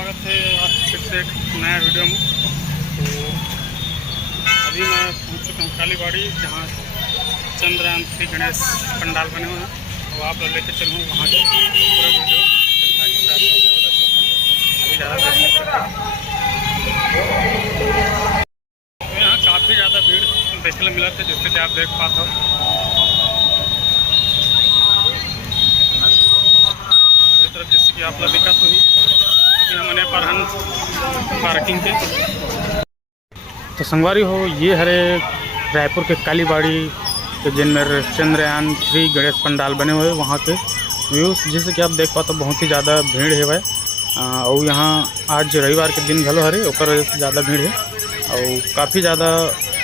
स्वागत है आज फिर से एक नया वीडियो में। तो अभी मैं पहुंच चुका हूँ कालीबाड़ी, जहाँ चंद्रयान 3 गणेश पंडाल बने हुए हैं। तो आप लोग लेके चलूँ वहाँ की पूरा वीडियो। अभी ज़्यादा देख नहीं सकते, तो यहाँ काफ़ी ज़्यादा भीड़ देखने मिला था, जिससे कि आप देख पाते हो। जैसे कि आप लोग दिखा तो ही अभी हमने पर पार्किंग के। तो संगवारी हो, ये हरे रायपुर के कालीबाड़ी के जिनमें चंद्रयान 3 गणेश पंडाल बने हुए वहाँ के व्यूज़, जैसे कि आप देख पाते बहुत ही ज़्यादा भीड़ है भाई। और यहाँ आज रविवार के दिन घलो हरे ओकर वजह से ज़्यादा भीड़ है और काफ़ी ज़्यादा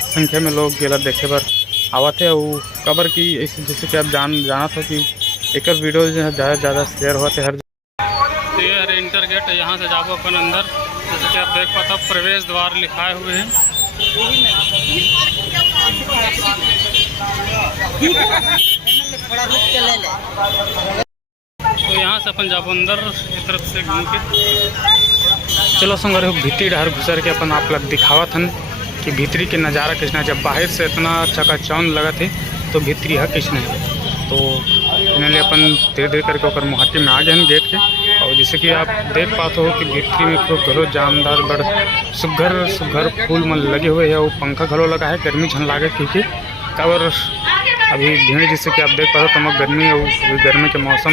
संख्या में लोग गेला देखे बर आवत है। और कबर की जैसे कि आप जाना था कि एक वीडियो जो है ज़्यादा शेयर होते हर। ये अरे इंटर गेट है, यहाँ से जाओ अपन अंदर। जैसे कि आप देख पाते हो प्रवेश द्वार लिखाए हुए हैं। तो यहाँ से अपन जाओ अंदर की तरफ से घूम के। चलो संग भीतरी डहर घुसर के अपन आप लोग दिखावत हन कि भीतरी के नज़ारा किसना। जब बाहर से इतना चकाचौंध लगा थे तो भीतरी है किसने। तो इन्हें अपन धीरे धीरे करके ऊपर मुहाटी में आ गए हैं गेट के। और जैसे कि आप देख पाते हो कि भीतरी में खूब घलो जानदार बड़ सुघर फूल मन लगे हुए हैं और पंखा घलो लगा है। गर्मी झन लागे क्योंकि काबर अभी भीड़ जैसे कि आप देख पाते हो तमक गर्मी और गर्मी के मौसम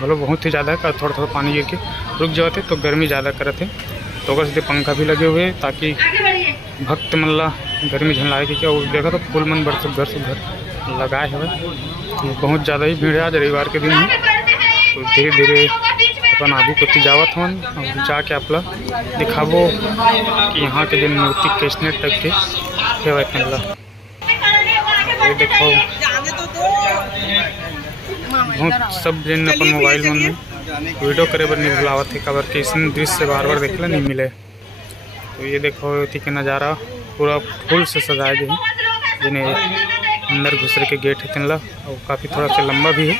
घलो बहुत ही ज़्यादा है। थोड़ा थोड़ा पानी गिर के रुक जाते तो गर्मी ज़्यादा करते, तो अगर सीधे पंखा भी लगे हुए ताकि भक्त मन ला गर्मी झन लागे। क्योंकि और देखा तो फूल मन बड़ सुघर लगाए हुए। तो बहुत ज़्यादा ही भीड़ है, आज रविवार के दिन है। तो धीरे धीरे अपन आगू कति जावत हन और जाके आप लोग दिखाबो कि यहाँ के दिन मूर्ति कैसने टाइप के है। ये देखो बहुत सब दिन अपन मोबाइल मन में वीडियो करे बर नहीं भुलावत है, काबर के इसन दृश्य बार बार देखला नहीं मिले। तो ये देखो इति के नज़ारा पूरा फूल से सजाए गए हैं, जिन्हें अंदर घुसरे के गेट है तिनला। और काफ़ी थोड़ा सा लंबा भी है,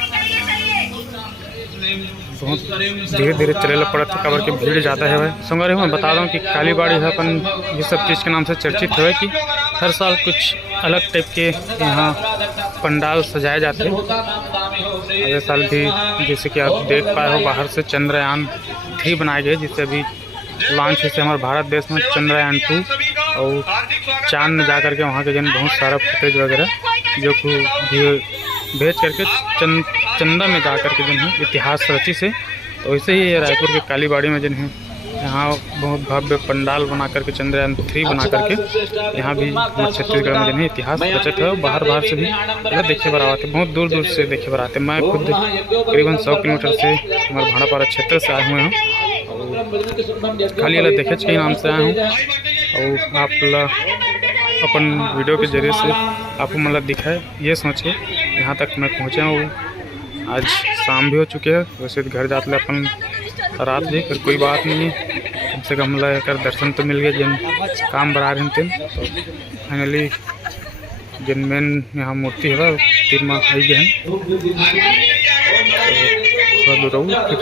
बहुत धीरे धीरे चलेला पड़ता है काबर की भीड़ ज़्यादा है भाई। संगवारी मैं बता दूँ कि कालीबाड़ी है अपन ये सब चीज़ के नाम से चर्चित है कि हर साल कुछ अलग टाइप के यहाँ पंडाल सजाए जाते हैं। अगले साल भी जैसे कि आप देख पाए हो बाहर से चंद्रयान 3 बनाए गए, जिससे अभी लॉन्च है हमारे भारत देश में चंद्रयान 2। और चांद में जा करके वहाँ के जन बहुत सारा फुटेज वगैरह जो भेज करके चंदा में जा करके जन है इतिहास रची से। तो वैसे ही रायपुर के कालीबाड़ी में जन है यहाँ बहुत भव्य पंडाल बना करके चंद्रयान 3 बना करके यहाँ भी छत्तीसगढ़ में जन है इतिहास रचित है। बाहर से भी देखे बर आते, बहुत दूर दूर से देखे बर आते। मैं खुद करीबन 100 किलोमीटर से हमारे भाड़ापारा क्षेत्र से आए हुए हूँ और खाली अलग देखे के नाम से आए हूँ। और आप अपन वीडियो के जरिए से आपको मतलब दिखाए ये सोच के यहाँ तक मैं पहुँचा हूँ। आज शाम भी हो चुके हैं, वैसे घर जाते अपन रात भी, फिर कोई बात नहीं है, कम से कम एक दर्शन तो मिल गए जिन काम बरा रहे थे। तो फाइनली जिन मेन यहाँ मूर्ति है 3 माह आई गए हैं। तो थोड़ा दूर रहूँ फिर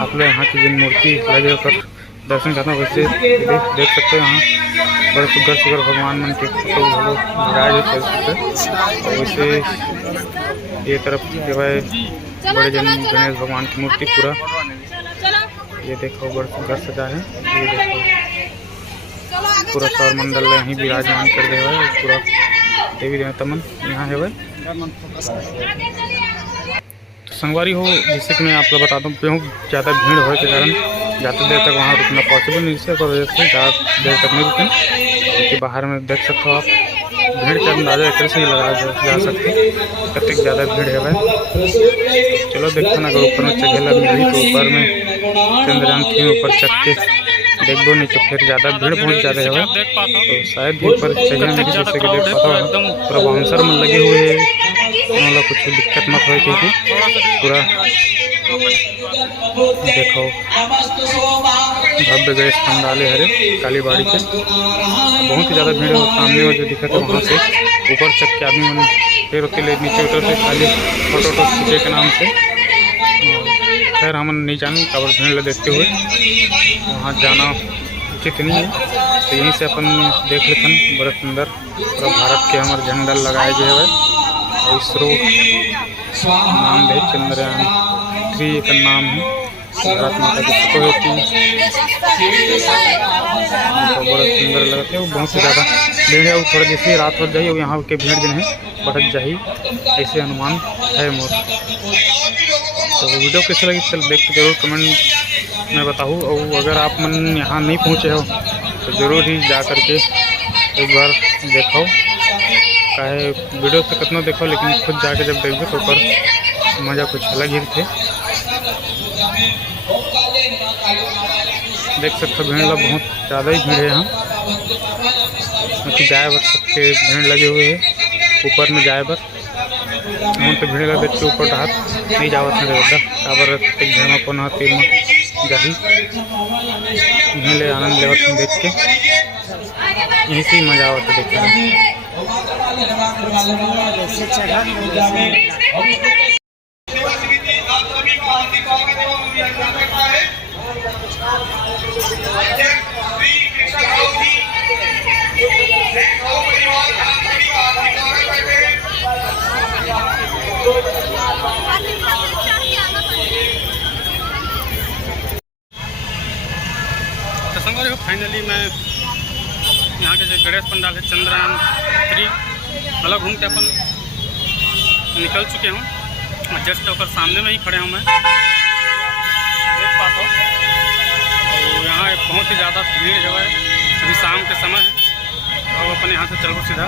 आप लोग यहाँ की जिन मूर्ति लगे पर दर्शन करना। वैसे देख सकते हो यहाँ बड़े सुगर भगवान मन के फोटो लगाए चल सकते। और वैसे ये तरफ जो है बड़े जन गणेश भगवान की मूर्ति पूरा ये देखो बड़े सुगर सजा है। ये देखो पूरा सौर मंडल यहीं विराजमान कर दे हुआ है, पूरा देवी देवता मन यहाँ है भाई। तो संगवारी हो, जैसे कि मैं आप लोग बता दूँ बहुत ज़्यादा भीड़ होने के कारण ज़्यादा देर तक वहाँ रुकना पॉसिबल नहीं है। और वजह से ज़्यादा देर तक नहीं रुकें, क्योंकि बाहर में देख सकते हो आप भीड़ का अंदाजा एक तरह से ही लगा जा सकते कतक ज़्यादा भीड़ है भाई। चलो देखते ना, अगर ऊपर में चढ़ेला मिली तो ऊपर में चंद्रयान 3 ऊपर चढ़ के देख दो, नहीं तो फिर ज़्यादा भीड़ बहुत ज़्यादा है भाई। तो शायद भी ऊपर चढ़ने में जैसे कि देख पाता हूँ पूरा बाउंसर में लगे हुए हैं, मतलब कुछ दिक्कत मत हो। क्योंकि पूरा देखो भव्य गणेश पंडाले हरे कालीबाड़ी के बहुत ही ज़्यादा भीड़ है। सामने में जो दिखा था वहाँ से ऊपर चढ़ के आदमी मन फिर होते ले नीचे उतर से खाली फोटो खींचे के नाम से खैर हम नहीं जाने काबर भीड़ ला देखते हुए वहाँ जाना उचित नहीं है। तो यहीं से अपन देख लेते हैं बड़ा सुंदर पूरा भारत के हमारे झंडा लगाए गए हुए। इसरो नाम है, चंद्रयान 3 का नाम है। भारत माता की फोटो होती है, तो बड़ा सुंदर लगता है। वो बहुत ही ज़्यादा भीड़ है। वो थोड़ा जैसे रात हो जाए और यहाँ के भीड़ जो है बढ़ जाए, ऐसे अनुमान है मोर। तो वीडियो कैसे लगी चल देख के जरूर कमेंट में बताऊँ। और अगर आप मन यहाँ नहीं पहुँचे हो तो ज़रूर ही जा कर के एक बार देखो। चाहे वीडियो से कितना देखो, लेकिन खुद जाके जब देखो तो पर मज़ा कुछ अलग ही थे। देख सकते भीड़ लग बहुत ज़्यादा ही भीड़ है यहाँ, क्योंकि जाए बर सबके भीड़ लगे हुए है। ऊपर में जाए बर हम तो भीड़ लगे के ऊपर हाथ नहीं जावत है दादा काबर भीड़ में कौन तीर में जाही इन्हें ले आनंद लेवत देख के यहीं से ही मज़ा आवत है देखने में। तो संगवारी फाइनली मैं यहाँ के जो गणेश पंडाल है चंद्रयान 3 मतलब घूम के अपन निकल चुके हूँ। जस्ट होकर सामने में ही खड़े हूँ मैं, देख पाता हूँ। और यहाँ बहुत ही ज़्यादा भीड़ है, अभी शाम के समय है और अपन यहाँ से चलो सीधा